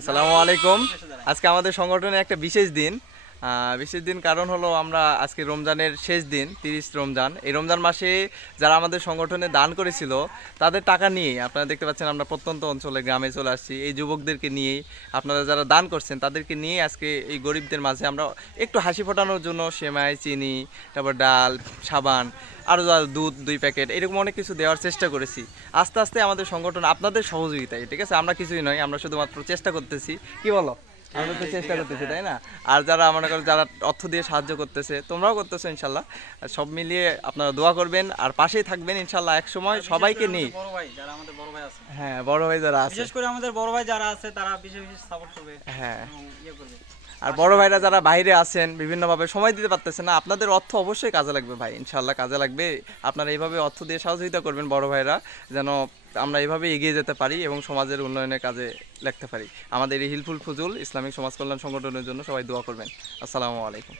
আসসালামু আলাইকুম। আজকে আমাদের সংগঠনে একটা বিশেষ দিন। বিশেষ দিন কারণ হলো আমরা আজকে রমজানের শেষ দিন, তিরিশ রমজান। এই রমজান মাসে যারা আমাদের সংগঠনে দান করেছিল, তাদের টাকা নিয়ে আপনারা দেখতে পাচ্ছেন আমরা প্রত্যন্ত অঞ্চলে, গ্রামে চলে আসছি। এই যুবকদেরকে নিয়েই আপনারা যারা দান করছেন, তাদেরকে নিয়ে আজকে এই গরিবদের মাঝে আমরা একটু হাসি ফোটানোর জন্য সেমাই, চিনি, তারপর ডাল, সাবান আরও দুধ, দুই প্যাকেট, এরকম অনেক কিছু দেওয়ার চেষ্টা করেছি। আস্তে আস্তে আমাদের সংগঠন আপনাদের সহযোগিতায়, ঠিক আছে? আমরা কিছুই নয়, আমরা শুধুমাত্র চেষ্টা করতেছি। কি বলো? আমরা তো চেষ্টা করতেছি তাই না? আর যারা মনে করো যারা অর্থ দিয়ে সাহায্য করতেছে তোমরাও করতেছো ইনশাল্লাহ। সব মিলিয়ে আপনারা দোয়া করবেন আর পাশেই থাকবেন ইনশাল্লাহ এক সময় সবাইকে নেই বড় ভাই যারা আমাদের বড় ভাই আছে। হ্যাঁ বড় ভাই যারা আছে। বিশেষ করে আমাদের বড় ভাই যারা আছে তারা বিশেষ বিশেষ সাপোর্ট করবে হ্যাঁ। ইয়ে করবে। আর বড় ভাইরা যারা বাইরে আছেন, বিভিন্নভাবে সময় দিতে পারতেছেন না, আপনাদের অর্থ অবশ্যই কাজে লাগবে ভাই ইনশাল্লাহ কাজে লাগবে। আপনারা এইভাবে অর্থ দিয়ে সহযোগিতা করবেন বড় ভাইরা, যেন আমরা এইভাবে এগিয়ে যেতে পারি এবং সমাজের উন্নয়নের কাজে লাগতে পারি। আমাদের এই হিলফুল ফুজুল ইসলামিক সমাজ কল্যাণ সংগঠনের জন্য সবাই দোয়া করবেন। আসসালামু আলাইকুম।